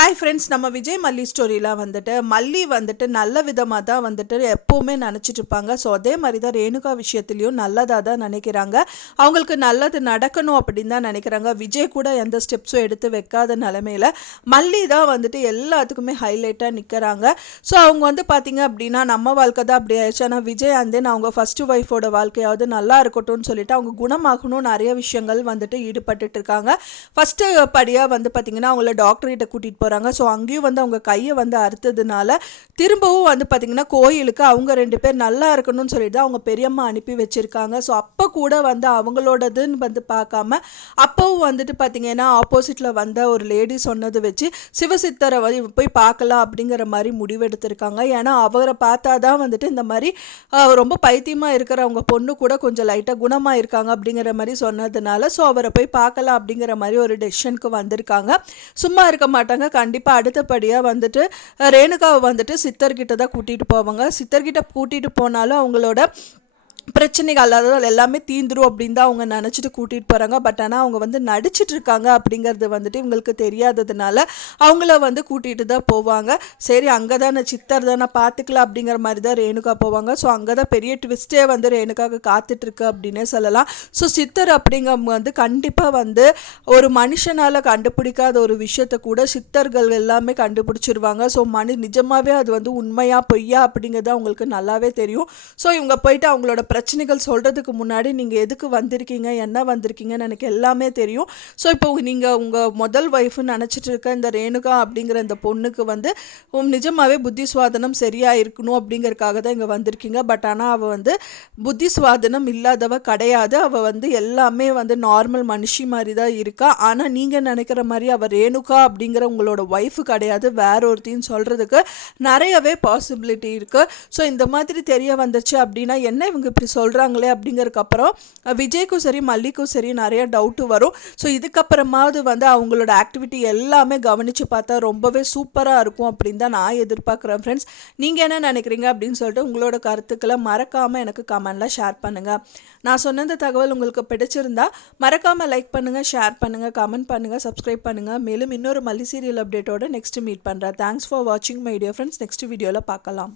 Hi friends, நம்ம விஜய் மல்லி ஸ்டோரியில் வந்துட்டு மல்லி வந்துட்டு நல்ல விதமாக தான் வந்துட்டு எப்போவுமே நினச்சிட்டு இருப்பாங்க. ஸோ அதே மாதிரி தான் ரேணுகா விஷயத்துலையும் நல்லதாக தான் நினைக்கிறாங்க. அவங்களுக்கு நல்லது நடக்கணும் அப்படின்னு தான் நினைக்கிறாங்க. விஜய் கூட எந்த ஸ்டெப்ஸும் எடுத்து வைக்காத நிலமையில் மல்லி தான் வந்துட்டு எல்லாத்துக்குமே ஹைலைட்டாக நிற்கிறாங்க. ஸோ அவங்க வந்து பார்த்திங்க அப்படின்னா நம்ம வாழ்க்கை தான் அப்படி ஆயிடுச்சு. ஆனால் விஜய் அந்தேன் அவங்க ஃபஸ்ட்டு ஒய்ஃபோட வாழ்க்கையாவது நல்லா இருக்கட்டும்னு சொல்லிட்டு அவங்க குணமாகணும் நிறைய விஷயங்கள் வந்துட்டு ஈடுபட்டு இருக்காங்க. ஃபஸ்ட்டு படியாக வந்து பார்த்திங்கன்னா அவங்கள டாக்டர்கிட்ட கூட்டிகிட்டு போகிறாங்க. ஸோ அங்கேயும் வந்து அவங்க கையை வந்து அறுத்ததுனால திரும்பவும் வந்து பார்த்திங்கன்னா கோயிலுக்கு அவங்க 2 பேர் நல்லா இருக்கணும்னு சொல்லிட்டு அவங்க பெரியம்மா அனுப்பி வச்சுருக்காங்க. ஸோ அப்போ கூட வந்து அவங்களோடதுன்னு வந்து பார்க்காம அப்போவும் வந்துட்டு பார்த்திங்கன்னா ஆப்போசிட்டில் வந்த ஒரு லேடி சொன்னது வச்சு சிவசித்தரை போய் பார்க்கலாம் அப்படிங்கிற மாதிரி முடிவெடுத்திருக்காங்க. ஏன்னா அவரை பார்த்தா தான் வந்துட்டு இந்த மாதிரி ரொம்ப பைத்தியமாக இருக்கிற அவங்க பொண்ணு கூட கொஞ்சம் லைட்டாக குணமாக இருக்காங்க அப்படிங்கிற மாதிரி சொன்னதுனால ஸோ அவரை போய் பார்க்கலாம் அப்படிங்கிற மாதிரி ஒரு டெசிஷனுக்கு வந்திருக்காங்க. சும்மா இருக்க மாட்டாங்க. கண்டிப்பாக அடுத்தபடியாக வந்துட்டு ரேணுகாவை வந்துட்டு சித்தர்கிட்ட தான் கூட்டிகிட்டு போவாங்க. சித்தர்கிட்ட கூட்டிகிட்டு போனாலும் அவங்களோட பிரச்சனைகள் அதாவது எல்லாமே தீந்துரும் அப்படின்னு தான் அவங்க நினச்சிட்டு கூட்டிகிட்டு போகிறாங்க. பட் ஆனால் அவங்க வந்து நடிச்சிட்டு இருக்காங்க அப்படிங்கிறது வந்துட்டு இவங்களுக்கு தெரியாததுனால அவங்கள வந்து கூட்டிகிட்டு தான் போவாங்க. சரி அங்கே தானே சித்தர் தானே பார்த்துக்கலாம் அப்படிங்கிற மாதிரி தான் ரேணுகா போவாங்க. ஸோ அங்கே தான் பெரிய ட்விஸ்ட்டே வந்து ரேணுகாவுக்கு காத்துட்ருக்கு அப்படின்னே சொல்லலாம். ஸோ சித்தர் அப்படிங்கிறவங்க வந்து கண்டிப்பாக வந்து ஒரு மனுஷனால் கண்டுபிடிக்காத ஒரு விஷயத்தை கூட சித்தர்கள் எல்லாமே கண்டுபிடிச்சிருவாங்க. ஸோ நிஜமாகவே அது வந்து உண்மையா பொய்யா அப்படிங்கிறது அவங்களுக்கு நல்லாவே தெரியும். ஸோ இவங்க போயிட்டு அவங்களோட பிரச்சனைகள் சொல்கிறதுக்கு முன்னாடி நீங்கள் எதுக்கு வந்திருக்கீங்க என்ன வந்திருக்கீங்கன்னு எனக்கு எல்லாமே தெரியும். ஸோ இப்போ நீங்கள் உங்கள் முதல் ஒய்ஃப்னு நினச்சிட்டு இருக்க இந்த ரேணுகா அப்படிங்கிற இந்த பொண்ணுக்கு வந்து நிஜமாகவே புத்தி சுவாதனம் சரியாக இருக்கணும் அப்படிங்கிறதுக்காக தான் இங்கே வந்திருக்கீங்க. பட் ஆனால் அவள் வந்து புத்தி சுவாதனம் இல்லாதவ கிடையாது. அவள் வந்து எல்லாமே வந்து நார்மல் மனுஷி மாதிரி தான் இருக்கா. ஆனால் நீங்கள் நினைக்கிற மாதிரி அவள் ரேணுகா அப்படிங்கிற உங்களோட ஒய்ஃபு கிடையாது, வேற ஒருத்தின்னு சொல்கிறதுக்கு நிறையவே பாசிபிலிட்டி இருக்குது. ஸோ இந்த மாதிரி தெரிய வந்துச்சு அப்படின்னா என்ன இவங்க இப்படி சொல்கிறாங்களே அப்படிங்கிறதுக்கப்புறம் விஜய்க்கும் சரி மல்லிக்கும் சரி நிறைய டவுட்டு வரும். ஸோ இதுக்கப்புறமாவது வந்து அவங்களோட ஆக்டிவிட்டி எல்லாமே கவனித்து பார்த்தா ரொம்பவே சூப்பராக இருக்கும் அப்படின்னு தான் நான் எதிர்பார்க்குறேன். ஃப்ரெண்ட்ஸ், நீங்கள் என்ன நினைக்கிறீங்க அப்படின்னு சொல்லிட்டு உங்களோட கருத்துக்களை மறக்காமல் எனக்கு கமெண்டில் ஷேர் பண்ணுங்கள். நான் சொன்ன இந்த தகவல் உங்களுக்கு பிடிச்சிருந்தா மறக்காமல் லைக் பண்ணுங்கள், ஷேர் பண்ணுங்கள், கமெண்ட் பண்ணுங்கள், சப்ஸ்கிரைப் பண்ணுங்கள். மேலும் இன்னொரு மல்லி சீரியல் அப்டேட்டோட நெக்ஸ்ட் மீட் பண்ணுறேன். தேங்க்ஸ் ஃபார் வாட்சிங் மை டியர் ஃப்ரெண்ட்ஸ். நெக்ஸ்ட் வீடியோவில் பார்க்கலாம்.